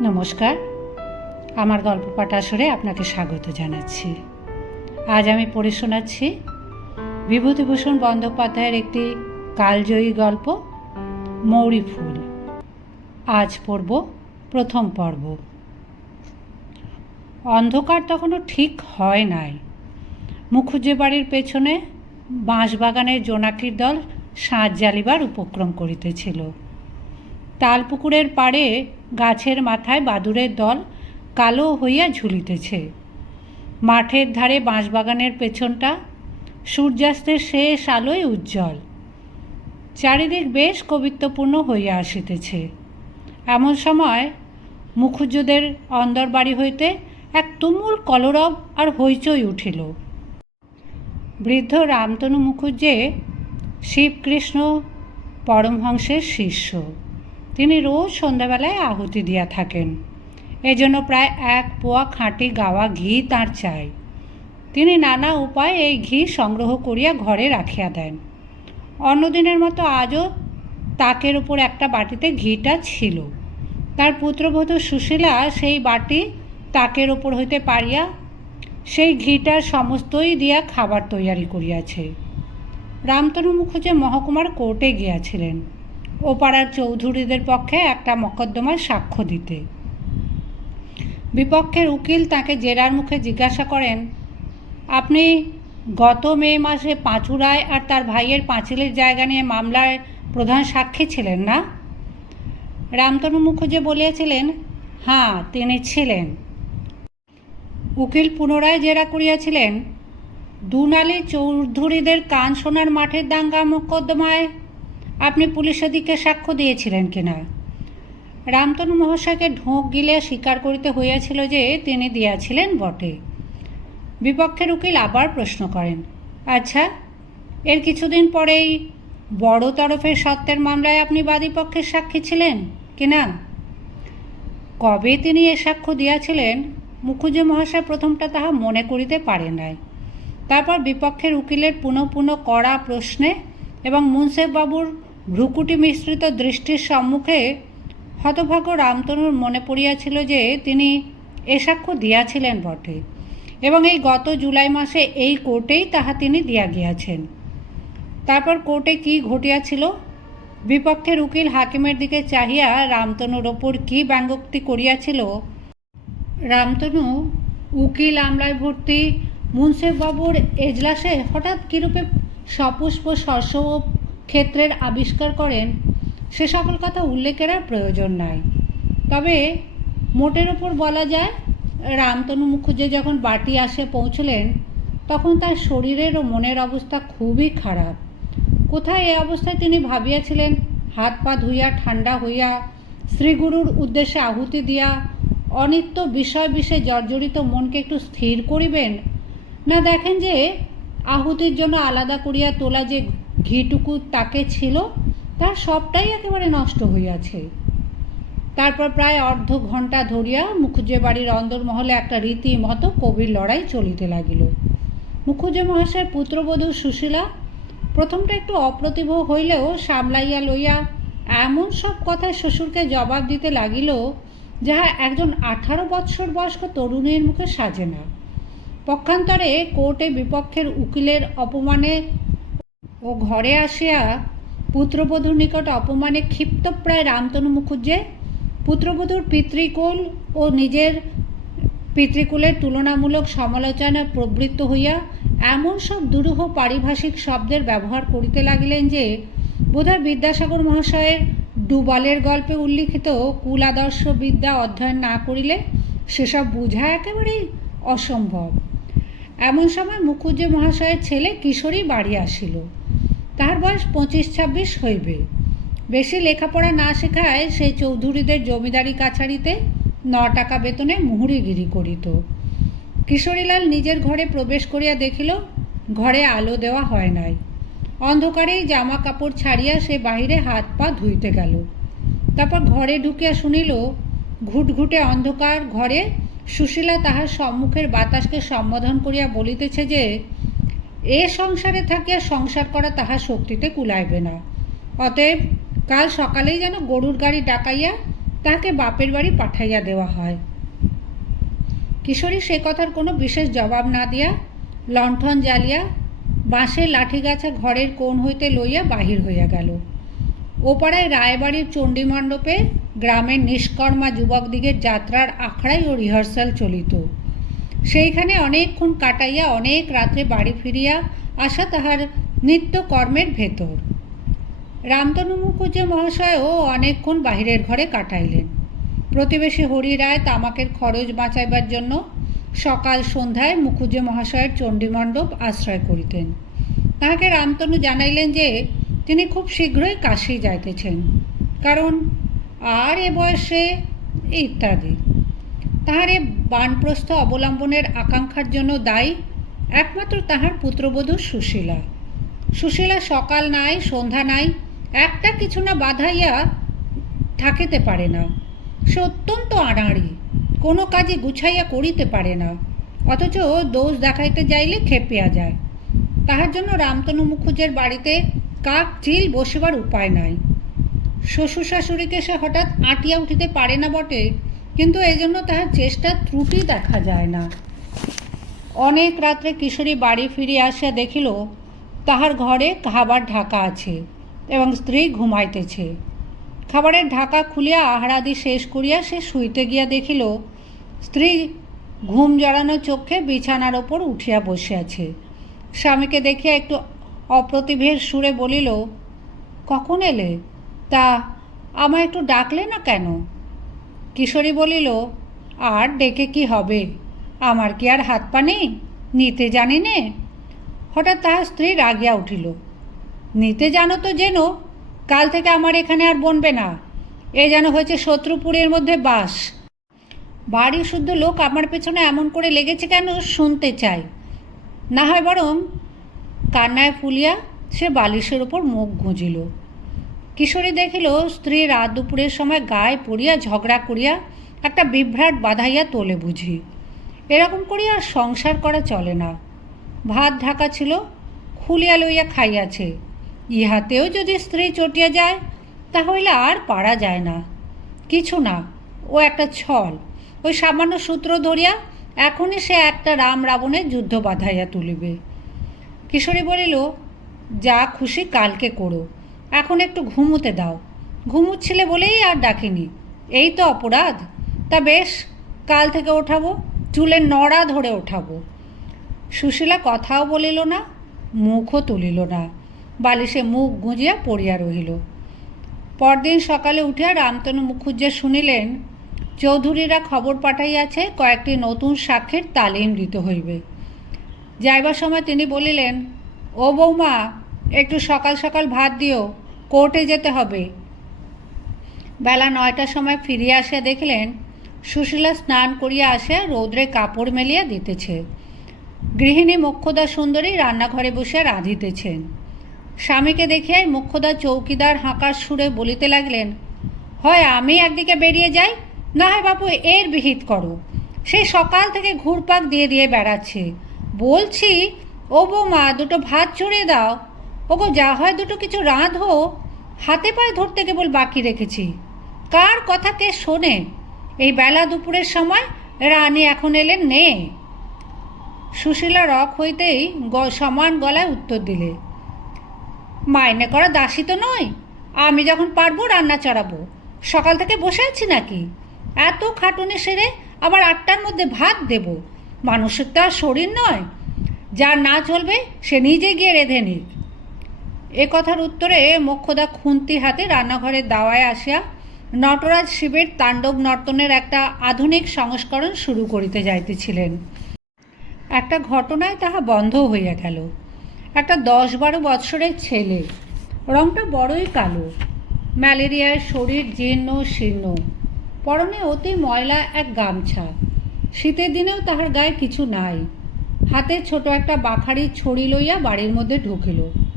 নমস্কার। আমার গল্প পাঠ আসরে আপনাকে স্বাগত জানাচ্ছি। আজ আমি পড়ে শোনাচ্ছি বিভূতিভূষণ বন্দ্যোপাধ্যায়ের একটি কালজয়ী গল্প, মৌরি ফুল। আজ পড়ব প্রথম পর্ব। অন্ধকার তখনও ঠিক হয় নাই। মুখুজ্জে বাড়ির পেছনে বাঁশবাগানের জোনাকির দল সাঁজ জ্বালিবার উপক্রম করিতেছিল। তালপুকুরের পাড়ে গাছের মাথায় বাদুড়ের দল কালো হইয়া ঝুলিতেছে। মাঠের ধারে বাঁশবাগানের পেছনটা সূর্যাস্তের শেষ আলোয় উজ্জ্বল। চারিদিক বেশ কবিত্বপূর্ণ হইয়া আসিতেছে। এমন সময় মুখুজ্জদের অন্দর বাড়ি হইতে এক তুমুল কলরব আর হইচই উঠিল। বৃদ্ধ রামতনু মুখুজ্জে শিবকৃষ্ণ পরমহংসের শিষ্য। তিনি রোজ সন্ধ্যাবেলায় আহুতি দিয়া থাকেন। এজন্য প্রায় এক পোয়া খাঁটি গাওয়া ঘি তাঁর চাই। তিনি নানা উপায়ে এই ঘি সংগ্রহ করিয়া ঘরে রাখিয়া দেন। অন্যদিনের মতো আজও তাকের উপর একটা বাটিতে ঘিটা ছিল। তার পুত্রবধূ সুশীলা সেই বাটি তাকের ওপর হইতে পারিয়া সেই ঘিটার সমস্তই দিয়া খাবার তৈয়ারি করিয়াছে। রামতনু মুখুজ্জে মহকুমার কোর্টে গিয়াছিলেন। ও পাড়ার চৌধুরীদের পক্ষে একটা মকদ্দমায় সাক্ষ্য দিতে। বিপক্ষের উকিল তাকে জেরার মুখে জিজ্ঞাসা করেন, আপনি গত মে মাসে পাঁচুরায় আর তার ভাইয়ের পাঁচিলের জায়গা নিয়ে মামলায় প্রধান সাক্ষী ছিলেন না? রামতনু মুখুজ্জে বলিয়াছিলেন হ্যাঁ তিনি ছিলেন। উকিল পুনরায় জেরা করিয়াছিলেন, দুনালি চৌধুরীদের কান সোনার মাঠের দাঙ্গা মোকদ্দমায় আপনি পুলিশের দিকে সাক্ষ্য দিয়েছিলেন কিনা? রামতনু মহাশয়কে ঢোঁক গিলে স্বীকার করিতে হইয়াছিল যে তিনি দিয়াছিলেন বটে। বিপক্ষের উকিল আবার প্রশ্ন করেন আচ্ছা এর কিছুদিন পরেই বড় তরফের সত্যের মামলায় আপনি বাদীপক্ষের সাক্ষী ছিলেন কিনা? কবে তিনি এ সাক্ষ্য দিয়াছিলেন মুখুজ্জে মহাশয় প্রথমটা তাহা মনে করিতে পারে নাই। তারপর বিপক্ষের উকিলের পুনঃ পুনঃ কড়া প্রশ্নে এবং মুন্সেফবাবুর ভ্রুকুটি মিশ্রিত দৃষ্টির সম্মুখে হতভাগ্য রামতনুর মনে পড়িয়াছিল যে তিনি এ সাক্ষ্য দিয়াছিলেন বটে, এবং এই গত জুলাই মাসে এই কোর্টেই তাহা তিনি দিয়া গিয়াছেন। তারপর কোর্টে কি ঘটিয়াছিল? বিপক্ষের উকিল হাকিমের দিকে চাহিয়া রামতনুর ওপর কী ব্যঙ্গোক্তি করিয়াছিল? রামতনু, উকিল আমলায় ভর্তি মুন্সেফবাবুর এজলাসে হঠাৎ কীরূপে সপুষ্প শস্য ক্ষেত্রের আবিষ্কার করেন, সে সকল কথা উল্লেখের আর প্রয়োজন নাই। তবে মোটের ওপর বলা যায়, রামতনু মুখুজ্জে যখন বাটি আসে পৌঁছলেন, তখন তার শরীরের ও মনের অবস্থা খুবই খারাপ। কোথায় এ অবস্থায় তিনি ভাবিয়াছিলেন? হাত পা ধুইয়া ঠান্ডা হইয়া, শ্রীগুরুর উদ্দেশ্যে আহুতি দিয়া, অনিত্য বিষয় বিষয়ে জর্জরিত মনকে একটু স্থির করিবেন? না দেখেন যে, আহুতির জন্য আলাদা করিয়া তোলা যে ঘিটুকু তাকে ছিল, তার সবটাই একেবারে নষ্ট হইয়াছে। তারপর প্রায় অর্ধ ঘণ্টা ধরিয়া মুখুজ্জে বাড়ির অন্দরমহলে একটা রীতিমতো কবির লড়াই চলিতে লাগিল। মুখুজ্জে মহাশয়ের পুত্রবধূ সুশীলা প্রথমটা একটু অপ্রতিভ হইলেও সামলাইয়া লইয়া এমন সব কথায় শ্বশুরকে জবাব দিতে লাগিল, যাহা একজন আঠারো বৎসর বয়স্ক তরুণীর মুখে সাজে না। পক্ষান্তরে কোর্টে বিপক্ষের উকিলের অপমানে ও ঘরে আসিয়া পুত্রবধূর নিকট অপমানে ক্ষিপ্তপ্রায় রামতনু মুখুজ্জে, পুত্রবধূর পিতৃকুল ও নিজের পিতৃকুলের তুলনামূলক সমালোচনায় প্রবৃত্ত হইয়া এমন সব দুরূহ পারিভাষিক শব্দের ব্যবহার করিতে লাগিলেন যে, বোধহয় বিদ্যাসাগর মহাশয়ের ডুবালের গল্পে উল্লিখিত কুল আদর্শ বিদ্যা অধ্যয়ন না করিলে সেসব বোঝা একেবারেই অসম্ভব। এমন সময় মুখুজ্জে মহাশয়ের ছেলে কিশোরী বাড়ি আসিল। তাহার বয়স পঁচিশ ছাব্বিশ হইবে। বেশি লেখাপড়া না শেখায় সে চৌধুরীদের জমিদারি কাছারিতে ন টাকা বেতনে মুহুরিগিরি করিত। কিশোরীলাল নিজের ঘরে প্রবেশ করিয়া দেখিল, ঘরে আলো দেওয়া হয় নাই। অন্ধকারেই জামা কাপড় ছাড়িয়া সে বাহিরে হাত পা ধুইতে গেল। তারপর ঘরে ঢুকিয়া শুনিল, ঘুটঘুটে অন্ধকার ঘরে সুশীলা তাহার সম্মুখের বাতাসকে সম্বোধন করিয়া বলিতেছে যে এ সংসারে থাকিয়া সংসার করা তাহার শক্তিতে কুলাইবে না। অতএব কাল সকালেই যেন গরুর গাড়ি ডাকাইয়া তাহাকে বাপের বাড়ি পাঠাইয়া দেওয়া হয়। কিশোরী সে কথার কোনো বিশেষ জবাব না দিয়া লণ্ঠন জ্বালিয়া বাঁশের লাঠিগাছা ঘরের কোণ হইতে লইয়া বাহির হইয়া গেল। ওপাড়ায় রায়বাড়ির চণ্ডীমণ্ডপে গ্রামের নিষ্কর্মা যুবকদিগের যাত্রার আখড়াই ও রিহার্সাল চলিত। সেইখানে অনেকক্ষণ কাটাইয়া, অনেক রাত্রে বাড়ি ফিরিয়া আসা তাহার নিত্যকর্মের ভেতর। রামতনু মুখুজ্জে মহাশয়ও অনেকক্ষণ বাহিরের ঘরে কাটাইলেন। প্রতিবেশী হরি রায় তামাকের খরচ বাঁচাইবার জন্য সকাল সন্ধ্যায় মুখুজ্জ মহাশয়ের চণ্ডীমণ্ডপ আশ্রয় করিতেন। তাহাকে রামতনু জানাইলেন যে, তিনি খুব শীঘ্রই কাশি যাইতেছেন, কারণ আর এ বয়সে ইত্যাদি। তাহার এ বানপ্রস্থ অবলম্বনের আকাঙ্ক্ষার জন্য দায়ী একমাত্র তাহার পুত্রবধূ সুশীলা। সুশীলা সকাল নাই, সন্ধ্যা নাই, একটা কিছু না বাধাইয়া থাকিতে পারে না। সে অত্যন্ত আড়াড়ি, কোনো কাজে গুছাইয়া করিতে পারে না, অথচ দোষ দেখাইতে যাইলে খেপিয়া যায়। তাহার জন্য রামতনু মুখুজ্জের বাড়িতে কাক চিল বসিবার উপায় নাই। শ্বশুর শাশুড়িকে সে হঠাৎ আটিয়া উঠিতে পারে না বটে কিন্তু এই জন্য তাহার চেষ্টার ত্রুটি দেখা যায় না। অনেক রাত্রে কিশোরী বাড়ি ফিরিয়া আসিয়া দেখিল, তাহার ঘরে খাবার ঢাকা আছে এবং স্ত্রী ঘুমাইতেছে। খাবারের ঢাকা খুলিয়া আহারাদি শেষ করিয়া সে শুইতে গিয়া দেখিল, স্ত্রী ঘুম জড়ানো চোখে বিছানার ওপর উঠিয়া বসিয়াছে। স্বামীকে দেখিয়া একটু অপ্রতিভের সুরে বলিল, কখন এলে? তা আমায় একটু ডাকলে না কেন? কিশোরী বলিল, আর ডেকে কি হবে? আমার কি আর হাত পা নেই? নিতে জানি নে? হঠাৎ তাহার স্ত্রী রাগিয়া উঠিল, নিতে জানো তো যেন কাল থেকে আমার এখানে আর বনবে না। এ যেন হয়েছে শত্রুপুরের মধ্যে বাস। বাড়ি শুদ্ধ লোক আমার পেছনে এমন করে লেগেছে কেন শুনতে চাই। না হয় বরং কান্নায় ফুলিয়া সে বালিশের ওপর মুখ গুঁজিল। কিশোরী দেখিল স্ত্রী রাত দুপুরের সময় গায়ে পড়িয়া, ঝগড়া করিয়া একটা বিভ্রাট বাঁধাইয়া তোলে বুঝি। এরকম করিয়া আর সংসার করা চলে না। ভাত ঢাকা ছিল, খুলিয়া লইয়া খাইয়াছে। ইহাতেও যদি স্ত্রী চটিয়া যায় তাহলে আর পারা যায় না। কিছু না, ও একটা ছল। ওই সামান্য সূত্র ধরিয়া এখনই সে একটা রাম রাবণের যুদ্ধ বাঁধাইয়া তুলিবে। কিশোরী বলিল, যা খুশি কালকে করো। এখন একটু ঘুমোতে দাও। ঘুমুচ্ছিলে বলেই আর ডাকিনি। এই তো অপরাধ। তা বেশ, কাল থেকে ওঠাবো, চুলের নড়া ধরে ওঠাবো। সুশীলা কথাও বলিল না, মুখও তুলিল না। বালিশে মুখ গুঁজিয়া পড়িয়া রহিল। পরদিন সকালে উঠিয়া রামতনু মুখুজ্জে শুনিলেন, চৌধুরীরা খবর পাঠাইয়াছে, কয়েকটি নতুন সাক্ষীর তালিম দিতে হইবে। যাইবার সময় তিনি বলিলেন, ও বৌমা একটু সকাল সকাল ভাত দিও, কোর্টে যেতে হবে। বেলা নয়টার সময় ফিরিয়া আসিয়া দেখলেন, সুশীলা স্নান করিয়া আসিয়া রৌদ্রে কাপড় মেলিয়া দিতেছে। গৃহিণী মোক্ষদা সুন্দরী রান্নাঘরে বসিয়া রাঁধিতেছেন। স্বামীকে দেখিয়াই মোক্ষদা চৌকিদার হাঁকার সুরে বলিতে লাগলেন, হয় আমি একদিকে বেরিয়ে যাই? না হয় বাপু, এর বিহিত করো। সেই সকাল থেকে ঘুরপাক দিয়ে দিয়ে বেড়াচ্ছে। বলছি, ও বৌমা, দুটো ভাত চড়িয়ে দাও। ওগো, যা হয় দুটো কিছু রাঁধো, হাতে পায়ে ধরতে কেবল বাকি রেখেছি। কার কথা কে শোনে? এই বেলা দুপুরের সময় রানী এখন এলেন নে। সুশীলা রক হইতেই সমান গলায় উত্তর দিলে, মাইনে করা দাসী তো নয় আমি যখন পারব রান্না চড়াবো। সকাল থেকে বসে আছি নাকি? এত খাটুনি সেরে আবার আটটার মধ্যে ভাত দেব। মানুষের তো আর শরীর নয়। যার না চলবে সে নিজে গিয়ে রেঁধে নিক। এ কথার উত্তরে মোক্ষদা খুন্তি হাতে রান্নাঘরের দাওয়ায় আসিয়া নটরাজ শিবের তাণ্ডব নর্তনের একটা আধুনিক সংস্করণ শুরু করিতে যাইতেছিলেন। একটা ঘটনায় তাহা বন্ধ হইয়া গেল। একটা দশ বারো বৎসরের ছেলে। রংটা বড়ই কালো। ম্যালেরিয়ায় শরীর জীর্ণ, শীর্ণ। পরনে অতি ময়লা এক গামছা। শীতের দিনেও তাহার গায়ে কিছু নাই। হাতে ছোট একটা বাখারি ছড়ি লইয়া বাড়ির মধ্যে ঢুকিল।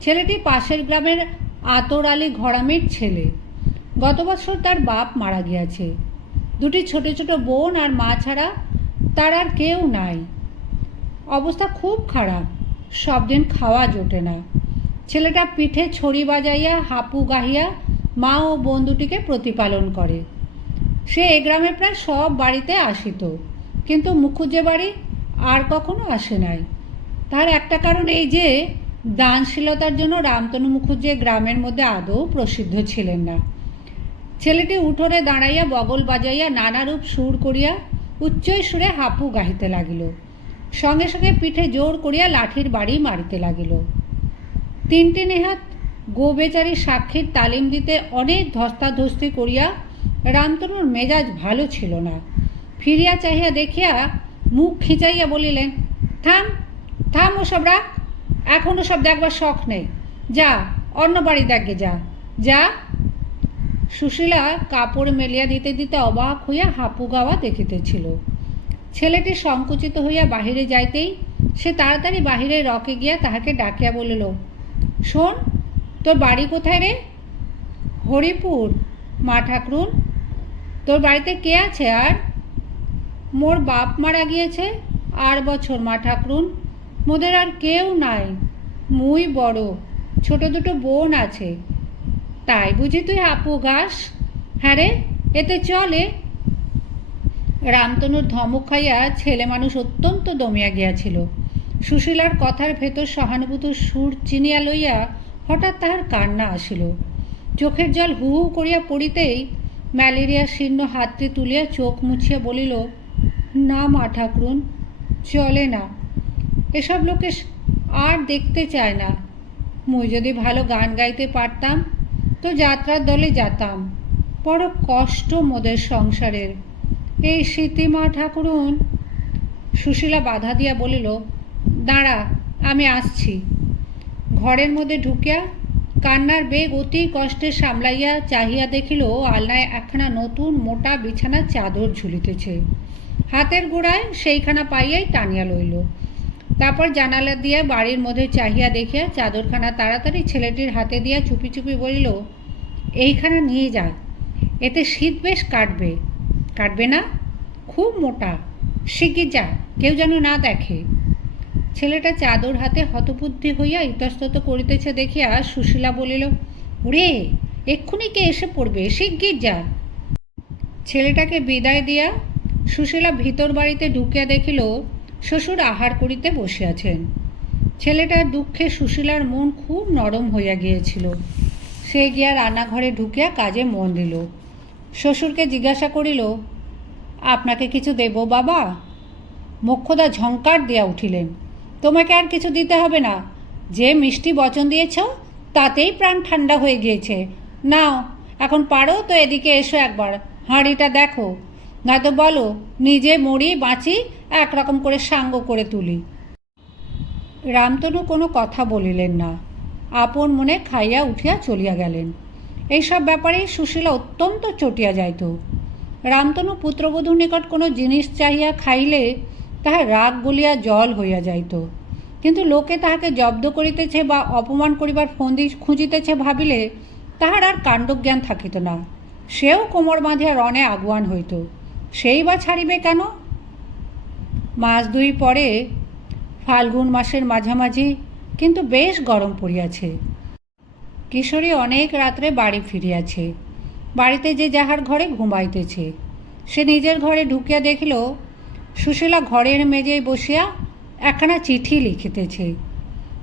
ছেলেটি পাশের গ্রামের আতর আলী ঘরামির ছেলে। গত বছর তার বাপ মারা গিয়াছে। দুটি ছোট ছোট বোন আর মা ছাড়া তার আর কেউ নাই। অবস্থা খুব খারাপ। সব দিন খাওয়া জোটে না। ছেলেটা পিঠে ছড়ি বাজাইয়া, হাপু গাহিয়া মা ও বোন দুটিকে প্রতিপালন করে। সে এ গ্রামে প্রায় সব বাড়িতে আসিত। কিন্তু মুখুজ্জে বাড়ি আর কখনো আসে নাই। তার একটা কারণ এই যে দানশীলতার জন্য রামতনু মুখুজ্জে গ্রামের মধ্যে আদৌ প্রসিদ্ধ ছিলেন না। ছেলেটি উঠোনে দাঁড়াইয়া বগল বাজাইয়া নানারূপ সুর করিয়া উচ্চই সুরে হাপু গাহিতে লাগিল। সঙ্গে সঙ্গে পিঠে জোর করিয়া লাঠির বাড়ি মারিতে লাগিল। তিনটি নেহাত গোবেচারি সাক্ষীর তালিম দিতে অনেক ধস্তাধস্তি করিয়া রামতনুর মেজাজ ভালো ছিল না। ফিরিয়া চাহিয়া দেখিয়া মুখ খিচাইয়া বলিলেন, থাম থাম ওসব রাখ এখন সব দেখবার শখ নেই। যা, অন্য বাড়ি দেখে যা। যা। সুশীলা কাপড় মেলিয়া দিতে দিতে অবাক হইয়া হাপু গাওয়া দেখিতেছিল। ছেলেটি সংকুচিত হইয়া বাহিরে যাইতেই সে তাড়াতাড়ি বাহিরে রকে গিয়া তাহাকে ডাকিয়া বলিল, শোন, তোর বাড়ি কোথায় রে? হরিপুর, মা ঠাকরুন তোর বাড়িতে কে আছে আর? মোর বাপ মারা গিয়েছে, আর বছর, মা ঠাকরুন মোদের আর কেউ নাই। মুই বড়, ছোট দুটো বোন আছে। তাই বুঝি তুই আপু গাস? হ্যাঁ রে, এতে চলে রামতনুর ধমক খাইয়া ছেলে মানুষ অত্যন্ত দমিয়া গিয়াছিল। সুশীলার কথার ভেতর সহানুভূত সুর চিনিয়া লইয়া হঠাৎ তাহার কান্না আসিল। চোখের জল হু হু করিয়া পড়িতেই ম্যালেরিয়া শীর্ণ হাতটি তুলিয়া চোখ মুছিয়া বলিল, না মা ঠাকুরুন, চলে না। এসব লোকে আর দেখতে চায় না। মুই যদি ভালো গান গাইতে পারতাম, তো যাত্রার দলে যেতাম। বড় কষ্ট মোদের সংসারের। এই স্মৃতিমা ঠাকুরুন, সুশীলা বাধা দিয়া বলিল, দাঁড়া, আমি আসছি। ঘরের মধ্যে ঢুকিয়া কান্নার বেগ অতি কষ্টে সামলাইয়া চাহিয়া দেখিল, আলনায় একখানা নতুন মোটা বিছানার চাদর ঝুলিতেছে। হাতের গোড়ায় সেইখানা পাইয়াই টানিয়া লইল। তারপর জানালা দিয়া বাড়ির মধ্যে চাহিয়া দেখিয়া চাদরখানা তাড়াতাড়ি ছেলেটির হাতে দিয়া চুপি চুপি বলিল, এইখানা নিয়ে যা, এতে শীত বেশ কাটবে। কাটবে না? খুব মোটা। শিগগির যা, কেউ যেন না দেখে। ছেলেটা চাদর হাতে হতবুদ্ধি হইয়া ইতস্তত করিতেছে দেখিয়া সুশীলা বলিল, ওরে, এক্ষুনি কে এসে পড়বে? শিগগির যা। ছেলেটাকে বিদায় দিয়া সুশীলা ভিতর বাড়িতে ঢুকিয়া দেখিল শ্বশুর আহার করিতে বসিয়াছেন ছেলেটার দুঃখে সুশীলার মন খুব নরম হইয়া গিয়েছিল। সে গিয়া রান্নাঘরে ঢুকিয়া কাজে মন দিল। শ্বশুরকে জিজ্ঞাসা করিল, আপনাকে কিছু দেব বাবা? মোক্ষদা ঝঙ্কার দিয়া উঠিলেন, তোমাকে আর কিছু দিতে হবে না। যে মিষ্টি বচন দিয়েছ, তাতেই প্রাণ ঠান্ডা হয়ে গিয়েছে। নাও, এখন পারো তো এদিকে এসো একবার। হাঁড়িটা দেখো। নয়তো বলো, নিজে মরি, বাঁচি, একরকম করে সাঙ্গ করে তুলি। রামতনু কোনো কথা বলিলেন না। আপন মনে খাইয়া উঠিয়া চলিয়া গেলেন। এইসব ব্যাপারে সুশীলা অত্যন্ত চটিয়া যাইত। রামতনু পুত্রবধূর নিকট কোনো জিনিস চাহিয়া খাইলে তাহার রাগ গলিয়া জল হইয়া যাইত। কিন্তু লোকে তাহাকে জব্দ করিতেছে বা অপমান করিবার ফন্দি খুঁজিতেছে ভাবিলে তাহার আর কাণ্ডজ্ঞান থাকিত না। সেও কোমর বাঁধিয়া রণে আগুয়ান হইত। সেই বা ছাড়িবে কেন? মাস দুই পরে, ফাল্গুন মাসের মাঝামাঝি, কিন্তু বেশ গরম পড়িয়াছে। কিশোরী অনেক রাত্রে বাড়ি ফিরিয়াছে। বাড়িতে যে যাহার ঘরে ঘুমাইতেছে, সে নিজের ঘরে ঢুকিয়া দেখিল, সুশীলা ঘরের মেজেয় বসিয়া একখানা চিঠি লিখিতেছে।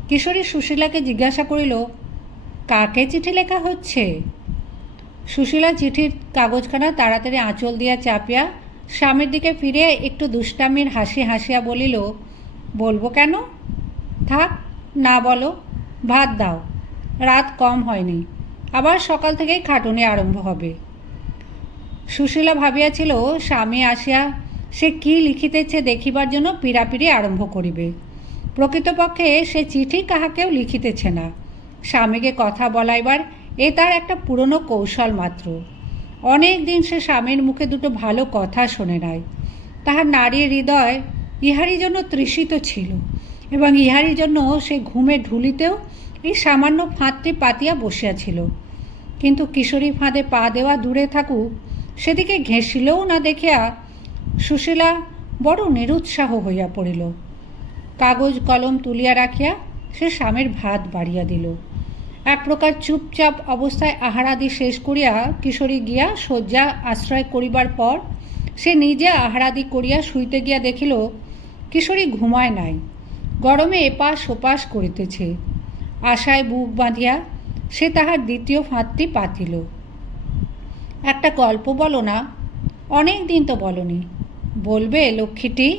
কিশোরী সুশীলাকে জিজ্ঞাসা করিল, কাকে চিঠি লেখা হচ্ছে? সুশীলা চিঠির কাগজখানা তাড়াতাড়ি আঁচল দিয়া চাপিয়া স্বামীর দিকে ফিরে একটু দুষ্টামির হাসি হাসিয়া বলিল, বলব কেন? থাক, না বলো, ভাত দাও। রাত কম হয়নি, আবার সকাল থেকেই খাটুনি আরম্ভ হবে সুশীলা ভাবিয়াছিল, স্বামী আসিয়া সে কি লিখিতেছে দেখিবার জন্য পীড়াপিড়ি আরম্ভ করিবে। প্রকৃতপক্ষে সে চিঠি কাহাকেও লিখিতেছে না। স্বামীকে কথা বলাইবার এ তার একটা পুরনো কৌশল মাত্র। অনেক দিন সে স্বামীর মুখে দুটো ভালো কথা শোনে নাই। তাহার নারীর হৃদয় ইহারই জন্য তৃষিত ছিল এবং ইহারই জন্য সে ঘুমে ঢুলিতেও এই সামান্য ফাঁদটি পাতিয়া বসিয়াছিল। কিন্তু কিশোরী ফাঁদে পা দেওয়া দূরে থাকুক, সেদিকে ঘেঁষিলেও না দেখিয়া সুশীলা বড় নিরুৎসাহ হইয়া পড়িল। কাগজ কলম তুলিয়া রাখিয়া সে স্বামীর ভাত বাড়িয়া দিল। এক প্রকার চুপচাপ অবস্থায় আহারাদি শেষ করিয়া কিশোরী গিয়া শয্যা আশ্রয় করিবার পর সে নিজে আহারাদি করিয়া শুইতে গিয়া দেখিল, কিশোরী ঘুমায় নাই, গরমে এপাশ ওপাশ করিতেছে। আশায় বুক বাঁধিয়া সে তাহার দ্বিতীয় ফাঁদটি পাতিল। একটা গল্প বলো না, অনেক দিন তো বলনি। বলবে লক্ষ্মীটি?